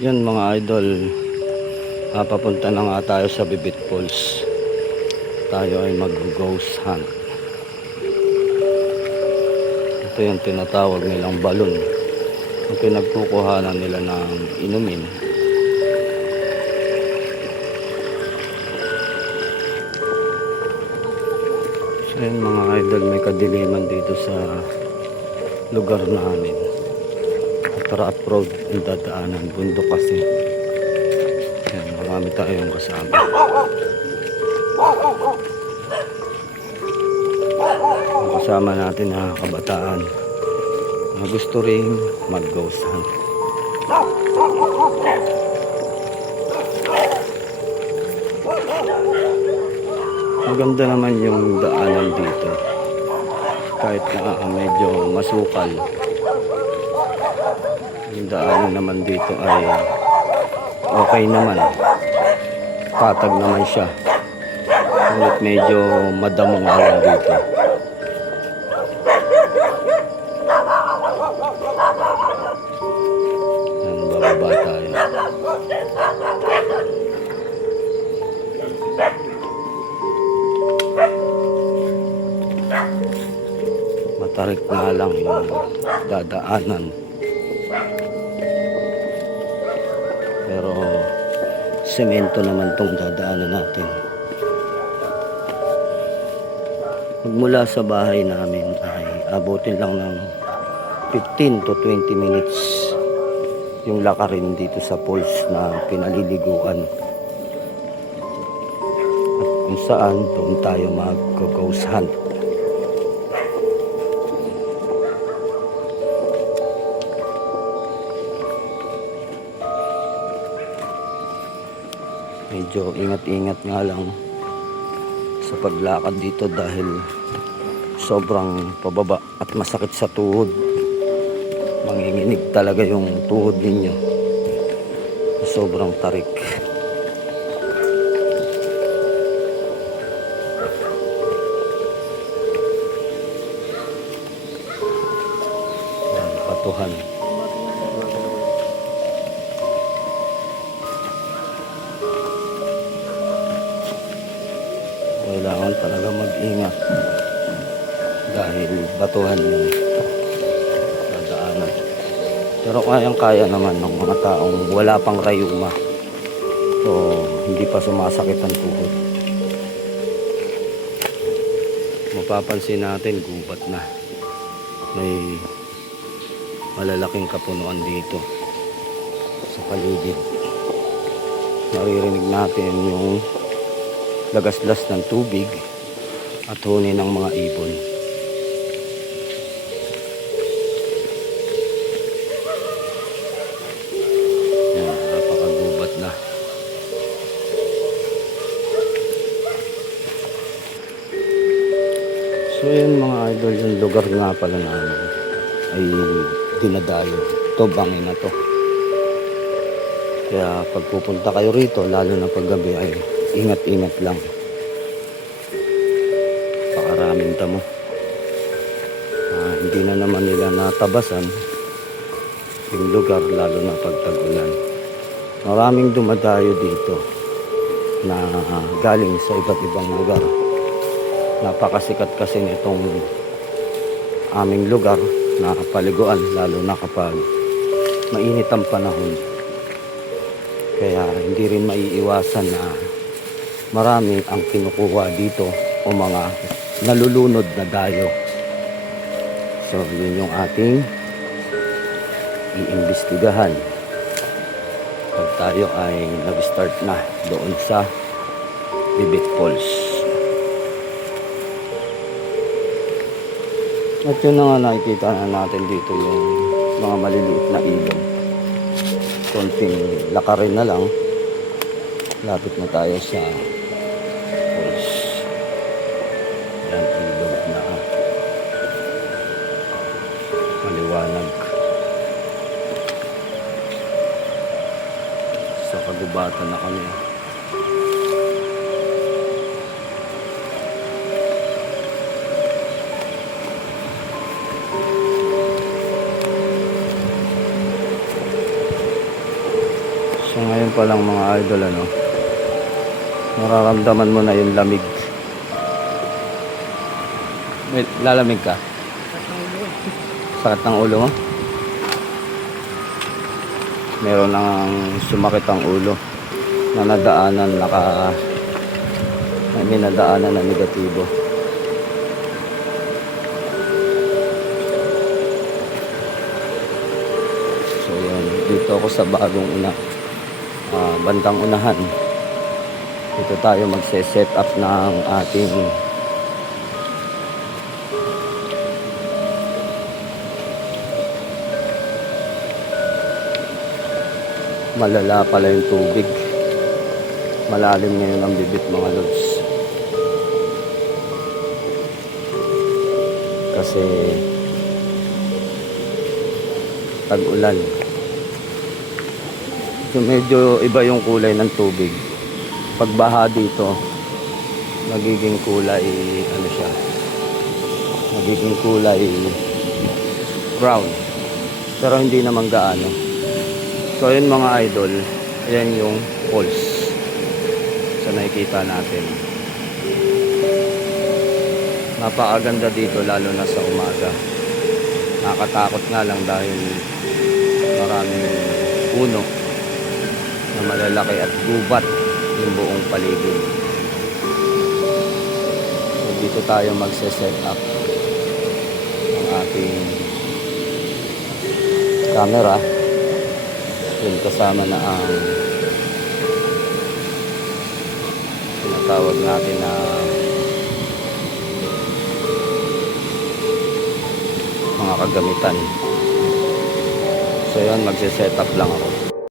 Yan mga idol, papunta na nga tayo sa Bibit Falls. Tayo ay mag-ghost hunt. Ito yung tinatawag nilang balon, yung pinagkukuhanan nila ng inumin. So yan mga idol, may kadiliman dito sa lugar namin. Rough road yung dadaanan, bundok kasi. Yan, marami tayong kasama. Ang kasama natin na kabataan na gusto rin mag-ghost hunt. Maganda naman yung daanan dito, kahit na medyo masukal. Yung daanan naman dito ay okay naman, patag naman siya, ngunit medyo madamo nga lang dito. Yan, bababa tayo. Matarik nga lang yung dadaanan, pero semento naman tong dadaanan natin. Magmula sa bahay namin ay abutin lang ng 15 to 20 minutes yung lakarin dito sa falls na pinaliliguan, at kung saan doon tayo mag-ghost hunt. Medyo ingat-ingat nga lang sa paglakad dito dahil sobrang pababa at masakit sa tuhod. Manginginig talaga yung tuhod ninyo, sobrang tarik. Yan, patuhan. Kailangan talaga mag-ingat dahil batuhan yung dadaanan. Pero kayang-kaya naman ng mga taong wala pang rayuma o hindi pa sumasakit ang tuhod. Mapapansin natin gubat na, may malalaking kapunuan dito sa paligid. Naririnig natin yung lagaslas ng tubig at huni ng mga ibon. Yan, napakagubat na. So yun mga idol, yung lugar nga pala namin ay dinadayo. Ito, bangin na to. Kaya pag pupunta kayo rito, lalo na pag gabi, ay ingat-ingat lang. Pakaraming damo. Hindi na naman nila natabasan yung lugar, lalo na pag tag-ulan. Maraming dumadayo dito na galing sa iba't ibang lugar. Napakasikat kasi nitong aming lugar na paliguan, lalo na kapag mainit ang panahon. Kaya hindi rin maiiwasan na marami ang kinukuha dito o mga nalulunod na dayo. So yun yung ating iimbestigahan pag tayo ay nag-start na doon sa Bibit Falls. At yun na nga, nakikita na natin dito yung mga maliliit na ilog. Konting lakarin na lang, lapit na tayo sa falls. Yan, ilog na maliwanag. Sa kagubatan na kami. Ayun pa lang mga idol, ano, nararamdaman mo na yung lamig. May lalamig ka? Sakit ng ulo mo? Meron nang sumakit ang ulo na nadaanan, may nadaanan na negatibo. So yun, dito ako sa bagong bandang unahan. Dito tayo magse-set up ng ating malala pala yung tubig. Malalim ngayon ang bibit mga lods. Kasi tag-ulan. So medyo iba yung kulay ng tubig. Pagbaha dito, magiging kulay, ano siya, magiging kulay brown. Pero hindi naman gaano. So ayun mga idol, ayan yung falls. So nakikita natin. Napakaganda dito lalo na sa umaga. Nakatakot nga lang dahil maraming puno na malalaki at gubat yung buong paligid. So dito tayo magse-set up ang ating camera. Yun, kasama na ang tinatawag natin na mga kagamitan. So yun, magse-set up lang ako.